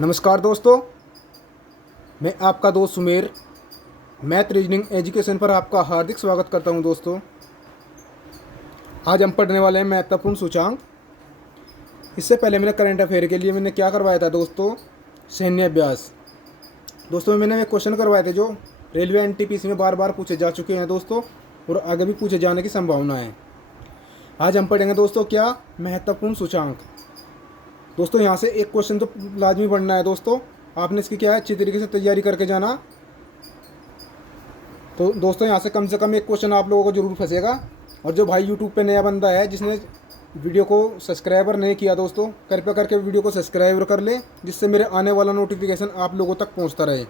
नमस्कार दोस्तों, मैं आपका दोस्त सुमेर मैथ रीजनिंग एजुकेशन पर आपका हार्दिक स्वागत करता हूं। दोस्तों, आज हम पढ़ने वाले हैं महत्वपूर्ण सूचांक। इससे पहले मैंने करंट अफेयर के लिए मैंने क्या करवाया था दोस्तों, सैन्य अभ्यास। दोस्तों, मैंने क्वेश्चन करवाए थे जो रेलवे एनटीपीसी में बार बार पूछे जा चुके हैं दोस्तों, और आगे भी पूछे जाने की संभावना है। आज हम पढ़ेंगे दोस्तों क्या, महत्वपूर्ण सूचांक। दोस्तों, यहाँ से एक क्वेश्चन तो लाजमी पढ़ना है दोस्तों, आपने इसकी क्या है अच्छी तरीके से तैयारी करके जाना। तो दोस्तों, यहाँ से कम एक क्वेश्चन आप लोगों को जरूर फंसेगा। और जो भाई यूट्यूब पे नया बंदा है जिसने वीडियो को सब्सक्राइबर नहीं किया दोस्तों, कृपया करके वीडियो को सब्सक्राइब कर ले, जिससे मेरे आने वाला नोटिफिकेशन आप लोगों तक पहुँचता रहे।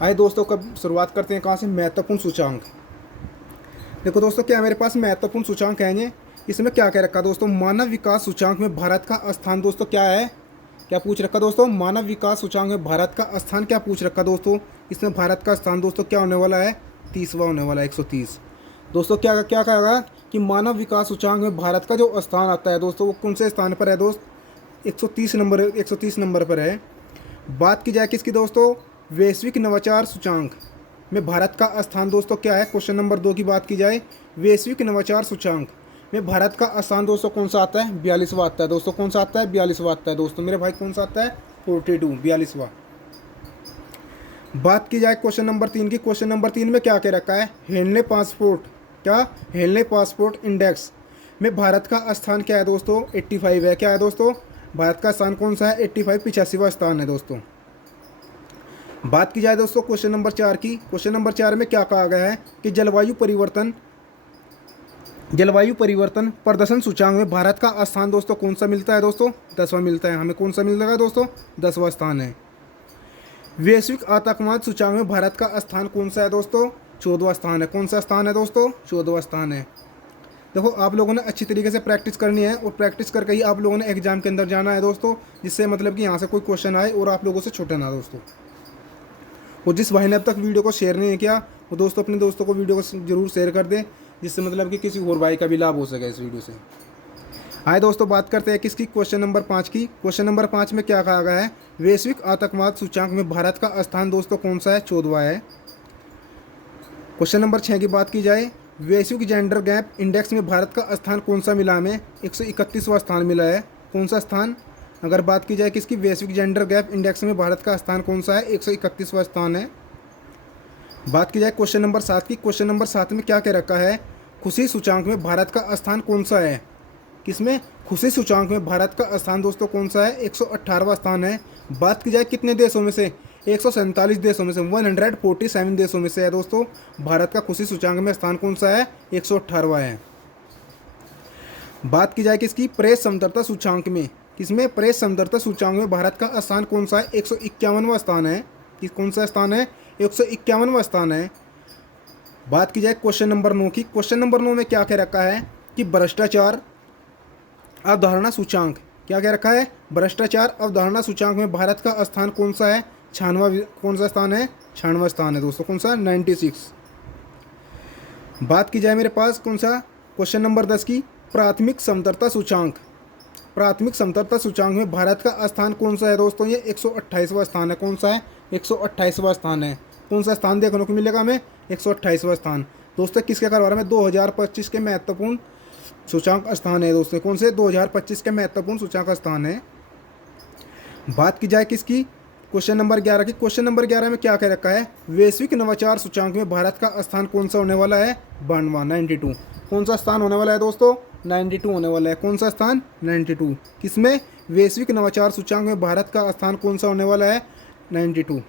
आइए दोस्तों, कब शुरुआत करते हैं कहाँ से, महत्वपूर्ण सूचांक। देखो दोस्तों, क्या मेरे पास महत्वपूर्ण सूचांक है ये। इसमें क्या क्या रखा दोस्तों, मानव विकास सूचांक में भारत का स्थान दोस्तों क्या है, क्या पूछ रखा दोस्तों, मानव विकास सूचांक में भारत का स्थान क्या पूछ रखा दोस्तों। इसमें भारत का स्थान दोस्तों क्या होने वाला है, 30वां होने वाला है, 130। दोस्तों, क्या क्या कहेगा कि मानव विकास सूचांक में भारत का जो स्थान आता है दोस्तों, वो कौन से स्थान पर है दोस्त, 130 नंबर पर है। बात की जाए किसकी दोस्तों, वैश्विक नवाचार सूचांक में भारत का स्थान दोस्तों क्या है। क्वेश्चन नंबर 2 की बात की जाए, वैश्विक नवाचार सूचांक में भारत का स्थान दोस्तों कौन सा आता है, 42वां आता है दोस्तों। कौन सा आता है, 42वां आता है दोस्तों। मेरे भाई कौन सा आता है, 42, 42वां। बात की जाए क्वेश्चन नंबर 3 की, क्वेश्चन नंबर 3 में क्या क्या रखा है, हेनले पासपोर्ट, क्या हेनले पासपोर्ट इंडेक्स में भारत का स्थान क्या है दोस्तों, 85 है। क्या है दोस्तों, भारत का स्थान कौन सा है, 85, 85वां स्थान है दोस्तों। बात की जाए दोस्तों क्वेश्चन नंबर 4 की, क्वेश्चन नंबर 4 में क्या कहा गया है कि जलवायु परिवर्तन प्रदर्शन सूचांक में भारत का स्थान दोस्तों कौन सा मिलता है दोस्तों, 10वां मिलता है। हमें कौन सा मिलेगा दोस्तों, 10वां स्थान है। वैश्विक आतंकवाद सूचांक में भारत का स्थान कौन सा है दोस्तों, 14वां स्थान है। कौन सा स्थान है दोस्तों, 14वां स्थान है। देखो, आप लोगों ने अच्छी तरीके से प्रैक्टिस करनी है, और प्रैक्टिस करके ही आप लोगों ने एग्जाम के अंदर जाना है दोस्तों, जिससे मतलब कि यहाँ से कोई क्वेश्चन आए और आप लोगों से छूटे ना दोस्तों। और जिस भाई ने अब तक वीडियो को शेयर नहीं किया, वो दोस्तों अपने दोस्तों को वीडियो को जरूर शेयर कर दें, जिससे मतलब कि किसी और भाई का भी लाभ हो सके इस वीडियो से। आए दोस्तों, बात करते हैं किसकी, क्वेश्चन नंबर 5 की। क्वेश्चन नंबर 5 में क्या कहा गया है, वैश्विक आतंकवाद सूचांक में भारत का स्थान दोस्तों कौन सा है, 14वां है। क्वेश्चन नंबर 6 की बात की जाए, वैश्विक जेंडर गैप इंडेक्स में भारत का स्थान कौन सा मिला, हमें 131वां स्थान मिला है। कौन सा स्थान, अगर बात की जाए किसकी, वैश्विक जेंडर गैप इंडेक्स में भारत का स्थान कौन सा है, 131वां स्थान है। बात की जाए क्वेश्चन नंबर 7 की, क्वेश्चन नंबर 7 में क्या क्या रखा है, खुशी सूचांक में भारत का स्थान कौन सा है। किसमें, खुशी सूचांक में भारत का स्थान दोस्तों कौन सा है, 118वां स्थान है। बात की जाए कितने देशों में से, 147 देशों में से, 147 देशों में से है दोस्तों। भारत का खुशी सूचांक में स्थान कौन सा है, 118वां है। बात की जाए किसकी, प्रेस समतलता सूचांक में, किसमें, प्रेस समतलता सूचांक में भारत का स्थान कौन सा है, 151वां स्थान है। किस कौन सा स्थान है, 151वां स्थान है। बात की जाए क्वेश्चन नंबर 9 की, क्वेश्चन नंबर 9 में क्या क्या रखा है कि भ्रष्टाचार अवधारणा सूचांक, क्या क्या रखा है, भ्रष्टाचार अवधारणा सूचांक में भारत का स्थान कौन सा है, 96वां, कौन सा स्थान है, 96वां स्थान है दोस्तों। कौन सा, 96। बात की जाए मेरे पास कौन सा, क्वेश्चन नंबर 10 की, प्राथमिक समतलता सूचांक, प्राथमिक समतलता सूचांक में भारत का स्थान कौन सा है दोस्तों, ये 128वां स्थान है। कौन सा है, 128वां स्थान है। कौन सा स्थान देखने को मिलेगा हमें, 128वां स्थान। दोस्तों, किसके करवा रहा है, 2025 के महत्वपूर्ण सूचांक स्थान है दोस्तों। कौन से, 2025 के महत्वपूर्ण सूचांक स्थान है। बात की जाए किसकी, क्वेश्चन नंबर 11 की, क्वेश्चन नंबर 11 में क्या कह रखा है, वैश्विक नवाचार सूचांक में भारत का स्थान कौन सा होने वाला है, 92, 92। कौन सा स्थान होने वाला है दोस्तों, 92 होने वाला है। कौन सा स्थान, 92। किसमें, वैश्विक नवाचार सूचांक में भारत का स्थान कौन सा होने वाला है, 92।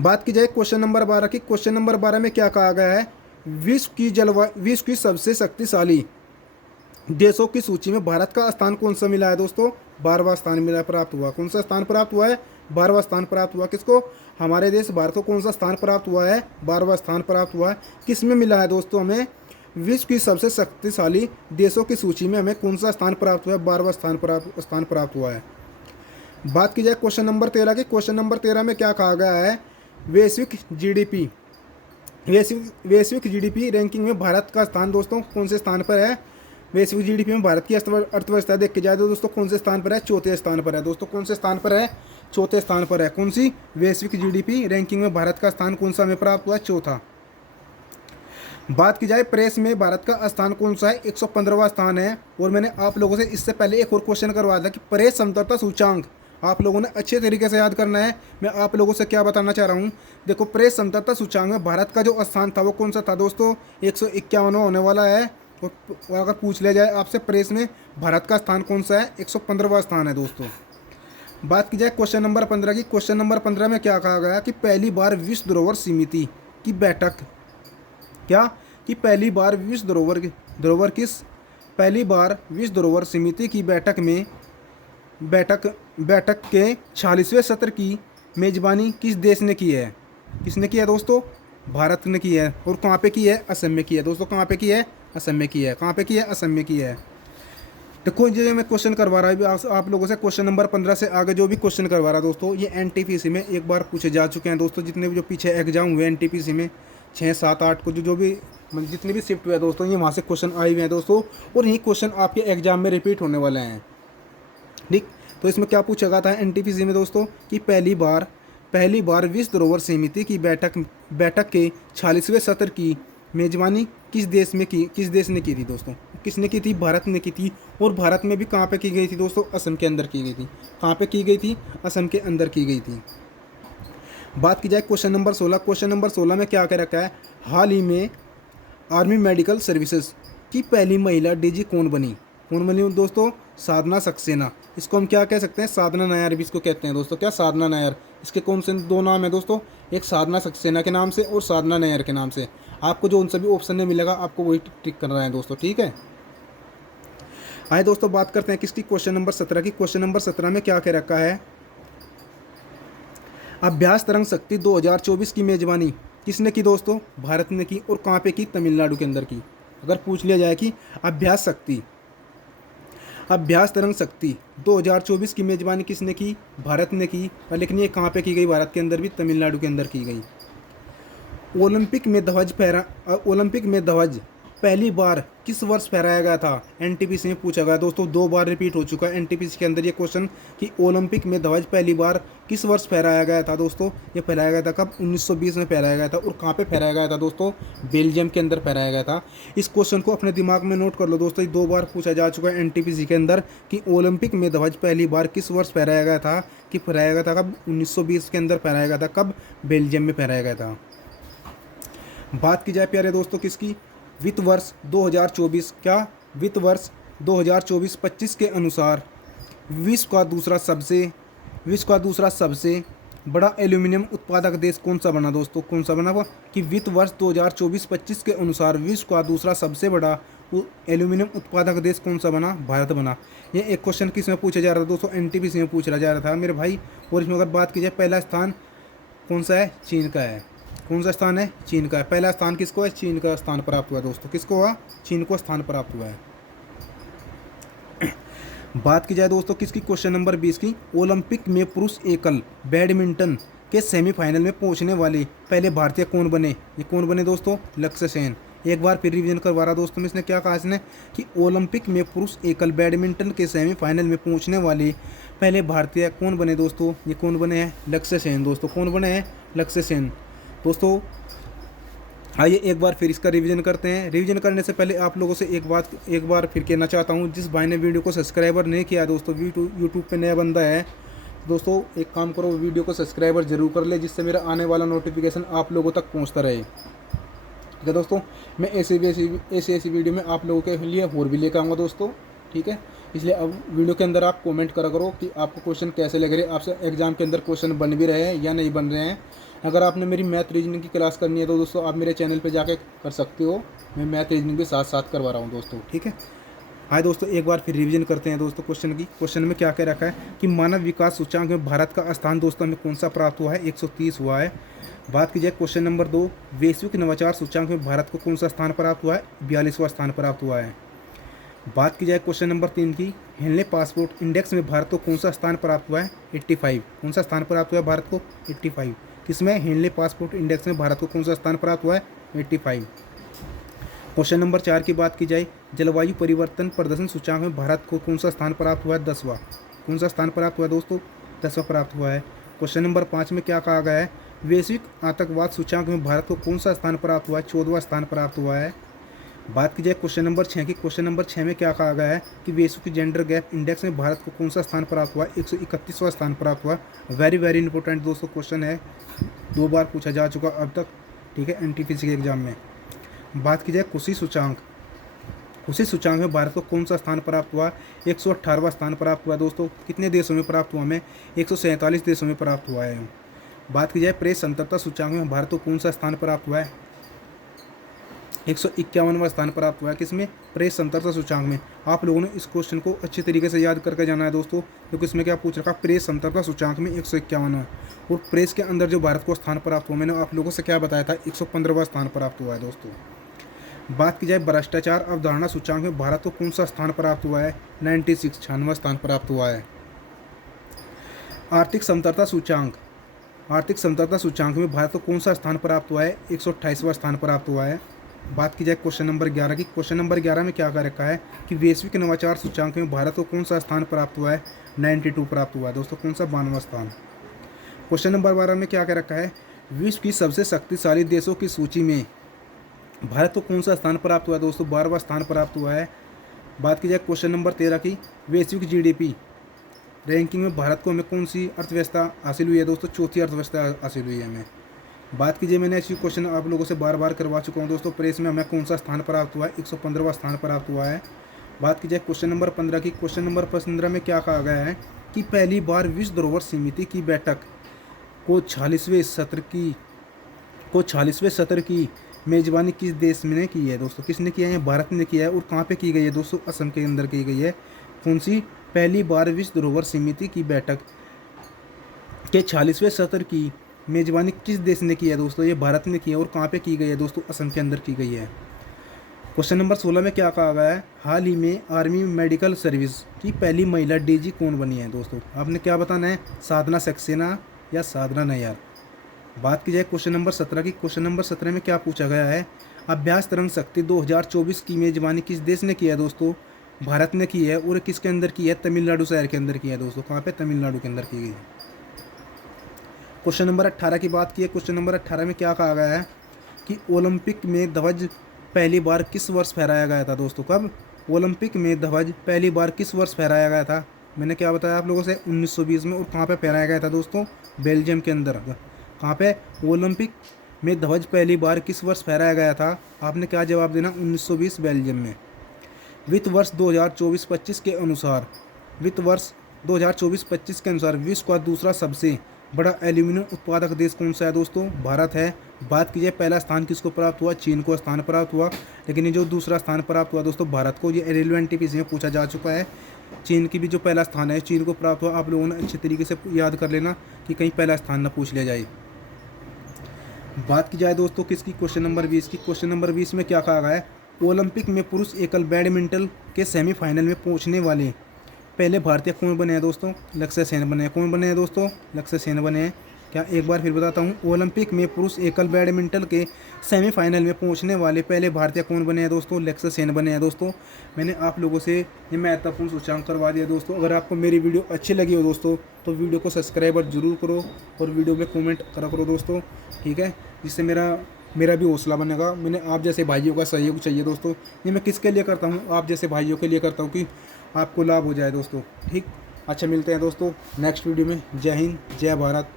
बात की जाए क्वेश्चन नंबर 12 की, क्वेश्चन नंबर 12 में क्या कहा गया है, विश्व की सबसे शक्तिशाली देशों की सूची में भारत का स्थान कौन सा मिला है दोस्तों, 12वां स्थान मिला, प्राप्त हुआ। कौन सा स्थान प्राप्त हुआ है, 12वां स्थान प्राप्त हुआ। किसको, हमारे देश भारत को कौन सा स्थान प्राप्त हुआ है, 12वां स्थान प्राप्त हुआ है। किस में मिला है दोस्तों, हमें विश्व की सबसे शक्तिशाली देशों की सूची में हमें कौन सा स्थान प्राप्त हुआ है, 12वां स्थान प्राप्त हुआ है। बात की जाए क्वेश्चन नंबर 13 की, क्वेश्चन नंबर 13 में क्या कहा गया है, वैश्विक जीडीपी रैंकिंग में भारत का स्थान दोस्तों कौन से स्थान पर है, वैश्विक जीडीपी में भारत की अर्थव्यवस्था देख के जाए तो दोस्तों कौन से स्थान पर है? चौथे स्थान पर है दोस्तों। कौन से स्थान पर है? चौथे स्थान पर है। कौन सी? वैश्विक जीडीपी रैंकिंग में भारत का स्थान कौन सा हमें प्राप्त हुआ? चौथा। बात की जाए प्रेस में भारत का स्थान कौन सा है? 115वां स्थान है। और मैंने आप लोगों से इससे पहले एक और क्वेश्चन करवाया था कि प्रेस समतलता सूचांक आप लोगों ने अच्छे तरीके से याद करना है। मैं आप लोगों से क्या बताना चाह रहा हूँ, देखो प्रेस समतलता सूचांक में भारत का जो स्थान था वो कौन सा था दोस्तों? 151वां होने वाला है। और अगर पूछ लिया जाए आपसे प्रेस में भारत का स्थान कौन सा है? 115वां स्थान है दोस्तों। बात की जाए क्वेश्चन नंबर 15 की। क्वेश्चन नंबर 15 में क्या कहा गया कि पहली बार विश्व धरोहर समिति की बैठक, क्या कि पहली बार विश्व धरोहर किस पहली बार विश्व धरोहर समिति की बैठक के 46वें सत्र की मेजबानी किस देश ने की है? किसने की है दोस्तों? भारत ने की है। और कहाँ पे की है? असम में की है दोस्तों। कहाँ पे की है? असम में की है। कहाँ पे की है? असम में की है। देखो ये मैं क्वेश्चन करवा रहा हूँ आप लोगों से। क्वेश्चन नंबर 15 से आगे जो भी क्वेश्चन करवा रहा दोस्तों, ये एनटीपीसी में एक बार पूछे जा चुके हैं दोस्तों। जितने भी जो पीछे एग्जाम हुए एनटीपीसी में 6, 7, 8 को जो भी जितने भी शिफ्ट हुए दोस्तों, ये वहाँ से क्वेश्चन आए हुए हैं दोस्तों। और यही क्वेश्चन आपके एग्जाम में रिपीट होने वाले हैं। ठीक, तो इसमें क्या पूछा गया था एनटीपीसी में दोस्तों कि पहली बार विश्व धरोहर समिति की बैठक के 46वें सत्र की मेजबानी किस देश ने की थी दोस्तों? किसने की थी? भारत ने की थी। और भारत में भी कहाँ पे की गई थी दोस्तों? असम के अंदर की गई थी। कहाँ पे की गई थी? असम के अंदर की गई थी। बात की जाए क्वेश्चन नंबर 16। क्वेश्चन नंबर 16 में क्या कह रखा है? हाल ही में आर्मी मेडिकल सर्विसेज की पहली महिला डीजी कौन बनी? कौन बनी दोस्तों? साधना सक्सेना। इसको हम क्या कह सकते हैं? साधना नायर भी इसको कहते हैं दोस्तों। क्या? साधना नायर। इसके कौन से 2 नाम है दोस्तों? एक साधना सक्सेना के नाम से और साधना नायर के नाम से। आपको जो उन सभी ऑप्शन में मिलेगा आपको वही टिक करना है दोस्तों। ठीक है, आइए दोस्तों बात करते हैं किसकी? क्वेश्चन नंबर 17 की। क्वेश्चन नंबर 17 में क्या कह रखा है? अभ्यास तरंग शक्ति 2024 की मेजबानी किसने की दोस्तों? भारत ने की। और कहाँ पे की? तमिलनाडु के अंदर की। अगर पूछ लिया जाए कि अभ्यास तरंग शक्ति 2024 की मेजबानी किसने की? भारत ने की। लेकिन ये कहाँ पे की गई? भारत के अंदर भी तमिलनाडु के अंदर की गई। ओलंपिक में ध्वज पहली बार किस वर्ष फहराया गया था? एनटीपीसी में पूछा गया दोस्तों। 2 बार रिपीट हो चुका है एनटीपीसी के अंदर ये क्वेश्चन कि ओलंपिक में ध्वज पहली बार किस वर्ष फहराया गया था दोस्तों? ये फहराया गया था कब? 1920 में फहराया गया था। और कहाँ पे फहराया गया था दोस्तों? बेल्जियम के अंदर फहराया गया था। इस क्वेश्चन को अपने दिमाग में नोट कर लो दोस्तों। 2 बार पूछा जा चुका है एनटीपीसी के अंदर कि ओलंपिक में ध्वज पहली बार किस वर्ष फहराया गया था? कि फहराया गया था कब? 1920 के अंदर फहराया गया था। कब? बेल्जियम में फहराया गया था। बात की जाए प्यारे दोस्तों किसकी? वित्त वर्ष 2024, क्या वित्त वर्ष 2024-25 के अनुसार विश्व का दूसरा सबसे बड़ा एल्यूमिनियम उत्पादक देश कौन सा बना दोस्तों? कौन सा बना वो? कि वित्त वर्ष 2024-25 के अनुसार विश्व का दूसरा सबसे बड़ा एल्यूमिनियम उत्पादक देश कौन सा बना? भारत बना। ये एक क्वेश्चन किस में पूछा जा रहा था दोस्तों? एनटीपीसी में पूछा जा रहा था मेरे भाई। और इसमें अगर बात की जाए पहला स्थान कौन सा है? चीन का है। कौन सा स्थान है? चीन का है। पहला स्थान किसको है? चीन का स्थान प्राप्त हुआ दोस्तों। किसको हुआ? चीन को स्थान प्राप्त हुआ है। बात की जाए दोस्तों किसकी? क्वेश्चन नंबर 20 की। ओलंपिक में पुरुष एकल बैडमिंटन के सेमीफाइनल में पहुंचने वाले पहले भारतीय कौन बने? ये कौन बने दोस्तों? लक्ष्य सेन। एक बार फिर रिवीजन करवा रहा दोस्तों में। इसने क्या कहा? इसने कि ओलंपिक में पुरुष एकल बैडमिंटन के सेमीफाइनल में पहुंचने वाले पहले भारतीय कौन बने दोस्तों? ये कौन बने हैं? लक्ष्य सेन दोस्तों। कौन बने हैं? लक्ष्य सेन दोस्तों। आइए एक बार फिर इसका रिवीजन करते हैं। रिवीजन करने से पहले आप लोगों से एक बार फिर कहना चाहता हूं, जिस भाई ने वीडियो को सब्सक्राइबर नहीं किया दोस्तों, यूट्यूब पे नया बंदा है दोस्तों, एक काम करो, वीडियो को सब्सक्राइबर जरूर कर ले, जिससे मेरा आने वाला नोटिफिकेशन आप लोगों तक पहुंचता रहे। ठीक है दोस्तों, मैं ऐसी वीडियो में आप लोगों के लिए और भी लेकर आऊँगा दोस्तों। ठीक है, इसलिए अब वीडियो के अंदर आप कमेंट करा करो कि आपको क्वेश्चन कैसे लग रहे हैं, आपसे एग्जाम के अंदर क्वेश्चन बन भी रहे हैं या नहीं बन रहे हैं। अगर आपने मेरी मैथ रीजनिंग की क्लास करनी है तो दोस्तों आप मेरे चैनल पे जाके कर सकते हो। मैं मैथ रीजनिंग भी साथ साथ करवा रहा हूँ दोस्तों। ठीक है, आइए दोस्तों एक बार फिर रिवीजन करते हैं दोस्तों क्वेश्चन की। क्वेश्चन में क्या कह रखा है कि मानव विकास सूचकांक में भारत का स्थान दोस्तों में कौन सा प्राप्त हुआ है? 130 हुआ है। बात की जाए क्वेश्चन नंबर 2, वैश्विक नवाचार सूचकांक में भारत को कौन सा स्थान प्राप्त हुआ है? 42वां स्थान प्राप्त हुआ है। बात की जाए क्वेश्चन नंबर 3 की, हेनले पासपोर्ट इंडेक्स में भारत को कौन सा स्थान प्राप्त हुआ है? 85। कौन सा स्थान प्राप्त हुआ है भारत को? 85। किसमें? हेनले पासपोर्ट इंडेक्स में भारत को कौन सा स्थान प्राप्त हुआ है? 85। क्वेश्चन नंबर 4 की बात की जाए, जलवायु परिवर्तन प्रदर्शन सूचकांक में भारत को कौन सा स्थान प्राप्त हुआ है? 10वां। कौन सा स्थान प्राप्त हुआ है दोस्तों? 10वां प्राप्त हुआ है। क्वेश्चन नंबर 5 में क्या कहा गया है? वैश्विक आतंकवाद सूचकांक में भारत को कौन सा स्थान प्राप्त हुआ है? 14वां स्थान प्राप्त हुआ है। बात की जाए क्वेश्चन नंबर 6 की, क्वेश्चन नंबर 6 में क्या कहा गया है कि वैश्विक जेंडर गैप इंडेक्स में भारत को कौन सा स्थान प्राप्त हुआ? 131वां स्थान प्राप्त हुआ। वेरी वेरी इंपॉर्टेंट दोस्तों क्वेश्चन है, 2 बार पूछा जा चुका अब तक, ठीक है, एनटीपीसी के एग्जाम में। बात की जाए कुशी सूचांक, कुशी सूचांक में भारत को कौन सा स्थान प्राप्त हुआ? 118वां स्थान प्राप्त हुआ दोस्तों। कितने देशों में प्राप्त हुआ? हमें 147 देशों में प्राप्त हुआ है। बात की जाए प्रेस संतरता सूचांक में भारत को कौन सा स्थान प्राप्त हुआ है? 151वां स्थान प्राप्त हुआ है। किसमें? प्रेस संतरता सूचांक में। आप लोगों ने इस क्वेश्चन को अच्छी तरीके से याद करके जाना है दोस्तों, क्योंकि इसमें क्या पूछ रखा? प्रेस संतरता सूचांक में 151, और प्रेस के अंदर जो भारत को स्थान प्राप्त हुआ, मैंने आप लोगों से क्या बताया था? 115वां स्थान प्राप्त हुआ है दोस्तों। बात की जाए भ्रष्टाचार अवधारणा सूचांक में भारत को कौन सा स्थान प्राप्त हुआ है? 96, 96वां स्थान प्राप्त हुआ है। आर्थिक समतलता सूचांक, आर्थिक समतलता सूचांक में भारत को कौन सा स्थान प्राप्त हुआ है? 128वां स्थान प्राप्त हुआ है। बात की जाए क्वेश्चन नंबर 11 की, क्वेश्चन नंबर 11 में क्या कर रखा है कि वैश्विक नवाचार सूचांक में भारत को कौन सा स्थान प्राप्त हुआ है? 92 प्राप्त हुआ है दोस्तों। कौन सा? 92वां स्थान। क्वेश्चन नंबर 12 में क्या कर रखा है? विश्व की सबसे शक्तिशाली देशों की सूची में भारत को कौन सा स्थान प्राप्त हुआ है दोस्तों? 12वां स्थान प्राप्त हुआ है। बात की जाए क्वेश्चन नंबर 13 की, वैश्विक जीडीपी रैंकिंग में भारत को हमें कौन सी अर्थव्यवस्था हासिल हुई है दोस्तों? चौथी अर्थव्यवस्था हासिल हुई है हमें। बात कीजिए, मैंने ऐसी क्वेश्चन आप लोगों से बार बार करवा चुका हूँ दोस्तों, प्रेस में हमें कौन सा स्थान प्राप्त हुआ है? 115वां स्थान प्राप्त हुआ है। बात की जाए क्वेश्चन नंबर 15 की, क्वेश्चन नंबर 15 में क्या कहा गया है कि पहली बार विश्व धरोहर समिति की बैठक को 46वें सत्र की मेजबानी किस देश में ने की है दोस्तों? किसने किया है? भारत ने किया है। और कहाँ पे की गई है दोस्तों? असम के अंदर की गई है। कौन सी? पहली बार विश्व धरोहर समिति की बैठक के 46वें सत्र की मेजबानी किस देश ने की है दोस्तों? ये भारत ने किया है। और कहाँ पे की गई है दोस्तों? असम के अंदर की गई है। क्वेश्चन नंबर 16 में क्या कहा गया है? हाल ही में आर्मी मेडिकल सर्विस की पहली महिला डीजी कौन बनी है दोस्तों? आपने क्या बताना है? साधना सक्सेना या साधना नैयर। बात की जाए क्वेश्चन नंबर 17 की, क्वेश्चन नंबर 17 में क्या पूछा गया है? अभ्यास तरंग शक्ति 2024 की मेजबानी किस देश ने की है दोस्तों? भारत ने की है। और किसके अंदर की है? तमिलनाडु शहर के अंदर की है दोस्तों। कहाँ पे? तमिलनाडु के अंदर की गई है। क्वेश्चन नंबर 18 की बात की है, क्वेश्चन नंबर 18 में क्या कहा गया है कि ओलंपिक में ध्वज पहली बार किस वर्ष फहराया गया था दोस्तों? कब? ओलंपिक में ध्वज पहली बार किस वर्ष फहराया गया था? मैंने क्या बताया आप लोगों से? 1920 में। और कहाँ पे फहराया गया था दोस्तों? बेल्जियम के अंदर। कहाँ पे? ओलंपिक में ध्वज पहली बार किस वर्ष फहराया गया था? आपने क्या जवाब देना? 1920 बेल्जियम में। वित्त वर्ष 2024-25 के अनुसार, वित्त वर्ष 2024-25 के अनुसार विश्व का दूसरा सबसे बड़ा एल्यूमिनियम उत्पादक देश कौन सा है दोस्तों? भारत है। बात कीजिए पहला स्थान किसको प्राप्त हुआ? चीन को स्थान प्राप्त हुआ। लेकिन ये जो दूसरा स्थान प्राप्त हुआ दोस्तों भारत को, ये रेलवेंट टीपीसी में पूछा जा चुका है। चीन की भी जो पहला स्थान है चीन को प्राप्त हुआ। आप लोगों ने अच्छे तरीके से याद कर लेना कि कहीं पहला स्थान न पूछ लिया जाए। बात की जाए दोस्तों किसकी? क्वेश्चन नंबर 20 की, क्वेश्चन नंबर 20 में क्या कहा गया है? ओलंपिक में पुरुष एकल बैडमिंटन के सेमीफाइनल में पहुंचने वाले पहले भारतीय कौन बने हैं दोस्तों? लक्ष्य सेन बने हैं। कौन बने हैं दोस्तों? लक्ष्य सेन बने हैं। क्या? एक बार फिर बताता हूँ, ओलंपिक में पुरुष एकल बैडमिंटन के सेमीफाइनल में पहुंचने वाले पहले भारतीय कौन बने हैं दोस्तों? लक्ष्य सेन बने हैं दोस्तों। मैंने आप लोगों से ये महत्वपूर्ण सूचकांक करवा दिया दोस्तों। अगर आपको मेरी वीडियो अच्छी लगी हो दोस्तों तो वीडियो को सब्सक्राइब जरूर करो और वीडियो में कॉमेंट करा करो दोस्तों, ठीक है, जिससे मेरा भी हौसला बनेगा। मैंने आप जैसे भाइयों का सहयोग चाहिए दोस्तों। ये मैं किसके लिए करता हूँ? आप जैसे भाइयों के लिए करता हूँ कि आपको लाभ हो जाए दोस्तों, ठीक। अच्छा, मिलते हैं दोस्तों नेक्स्ट वीडियो में। जय हिंद, जय भारत।